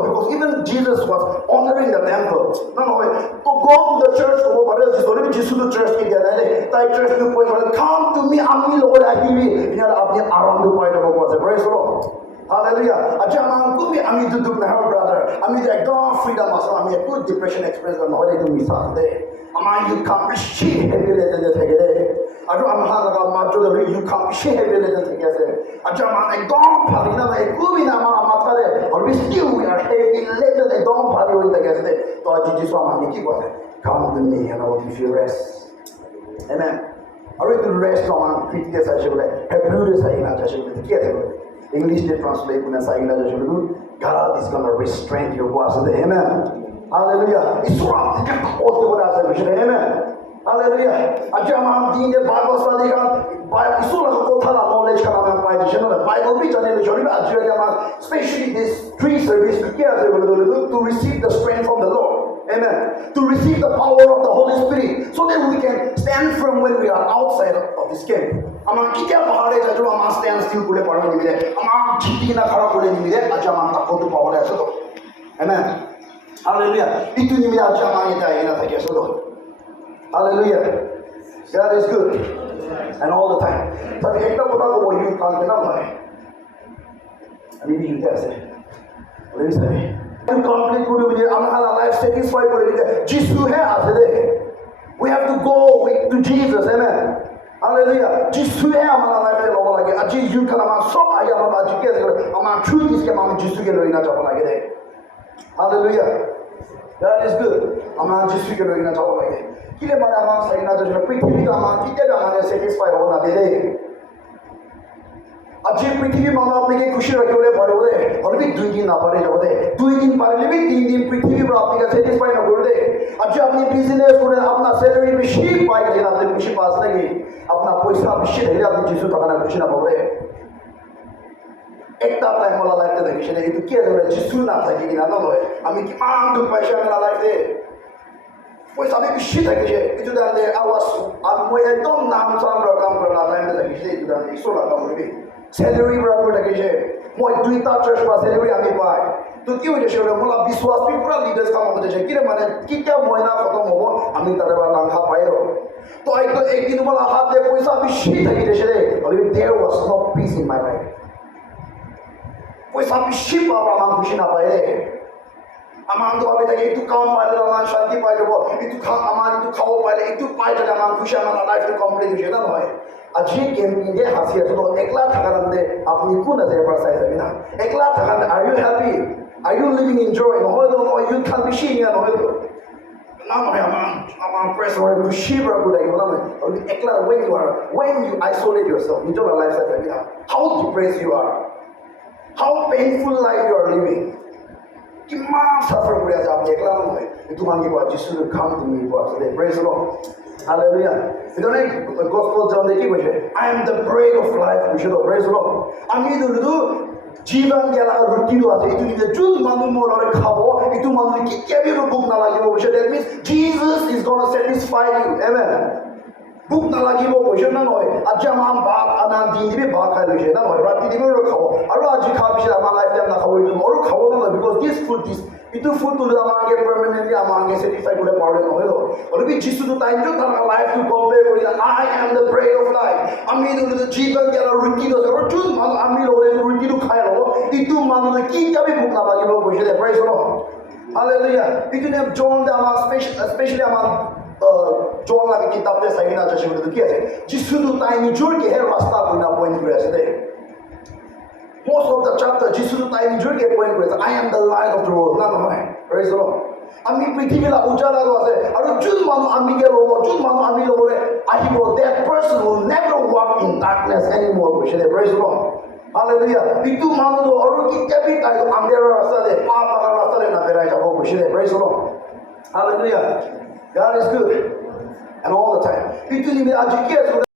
Because even Jesus was honoring the temple. To go to the church, Jesus to church, church to point, come to me, Lord, I give you. Around the point of a praise the Lord. Hallelujah. I'm to do my brother. I'm in the God freedom. I'm a good depression experience on holiday to me Sunday. You come she heavy than the take. I don't know how you come she heavy than the take. I don't party, a good in a or we still we are heavy later they don't party with the guest. So I just want to keep on. Come to me and I will give you rest. Amen. I read the rest on critical session. Have Brutus in a session with the kids. English they translate when God is going to restrain your words. Amen. Hallelujah. It's wrong. Amen. Hallelujah. Ajamam din the Bible study Bible knowledge the Bible especially this tree service to receive the strength from the Lord. Amen. To receive the power of the Holy Spirit so that we can stand firm when we are outside of this camp. Stand still. Amen. Hallelujah. Hallelujah. God is good. And all the time. But you can't get maybe you can say. Listen. Life satisfied with Jesus. We have to go to Jesus. Amen. Hallelujah. Jesus life you can hallelujah. That is good. पृथ्वी मामा अपने खुशी रखे बोले पड़े बोले और भी 2 दिन ना पड़े जो बोले 2 दिन पड़े भी 3 दिन पृथ्वी पर अपने का सेटिस्फाई ना बोल दे आज अपनी बिजनेस को अपना सैलरी में शीप पाई लेना अपने खुशी पास लगी अपना पैसा विषय है अपने जीसु तक ना खुशी ना बोले एक टाइम वाला लाइफ तो देखिए नहीं तो क्या बोले जीसु ना था कि ना तो है हमें कि मां तो पैसा मेरा लाइफ दे पैसा में विषय है कि itu dah le awas am moi एकदम नाम साम काम करना टाइम में देखिए itu dah इसो लगा मुझे सैलरी बराबर देखिए মই 2 टा चर्च पर सैलरी आगे पाए तो क्यों जे शोले मला विश्वास भी पूरा लीडर्स काम होते है कि माने कितना महीना खत्म हो আমি তাদের নাম খা পাইলো তো एक दिन मला हाथ दे पैसा विषय है कि जे और there was no peace in my life पैसा विषय पावा हम खुशी ना पाए Amang tu apa lagi itu kaum pada dalam shanti pada bo itu aman itu kau pada itu pada dalam खुशी हमारा लाइफ तो कंप्लीट हो जाता है अजी कैंपिंग के हासियत तो एकला थकान दे अपनी को नजर पर साइड है ना एकला थकान are you happy are you living in joy no no you can't be seen ya no ना मैं amang press or to shiver good like बोला मैं एकला when you isolate yourself into the life that you have how depressed you are how painful life you are living कि मां सफर कर रहा है एकला में itu mangi buat Jesus to come to me buat today praise the Lord hallelujah itu nih gospel John deki boleh I am the bread of life we should praise the Lord ami dulu জীবন গেলা রুটিও আছে itu নিতে June মানুষ মরে খাবো itu মানুষ কি কেবিরো বুক না লাগিব বসে that means Jesus is going to satisfy you amen বুক না লাগিব বসে না নয় আজ আমার বাপ আনান দিন দিবে বাপ খাই লইছে না নয় রাতি দিবে ওরা খাবো আর আজ খাওয়া বিষয় আমার লাইফ টাইম না খাবো itu ওর খাবো না because this food is itu food তুলে আমাকে permanently আমাকে satisfy করে পারে না হলো ওর কি যিশু তো তাই তো তার লাইফ টু কম্পেয়ার করি I am the bread of life আমি তো জীবন গেলা রুটি তো ওর জুন মানুষ আমি ওরে রুটি তো খাই লব itu মানুষ কি যাবে বুক না লাগিব বসে দে প্রাইজ হলো হালেলুয়া itu নিয়ে জন আমার স্পেশালি আমার জন লাগে কিতাবে সাইনা আছে সেগুলো কি আছে যিশু তো তাই নিজের কে রাস্তা কইনা পয়েন্ট করে আছে দে most of the chapter যিশু তো তাই নিজের কে পয়েন্ট করে I am the light of the world না নয় প্রাইজ হলো আমি পৃথিবীলা উজালা আছে আর জুন মানুষ আমি কে লব জুন মানুষ আমি লবরে আহিব that person will never walk in darkness anymore বসে দে প্রাইজ হলো Hallelujah. Itu মানুষ আর কি কেবি তাই আমরা রাস্তা দে পাপ পাকা রাস্তা দে না বেরাই যাব বসে দে প্রাইজ হলো Hallelujah. God is good and all the time. Itu ni aja কি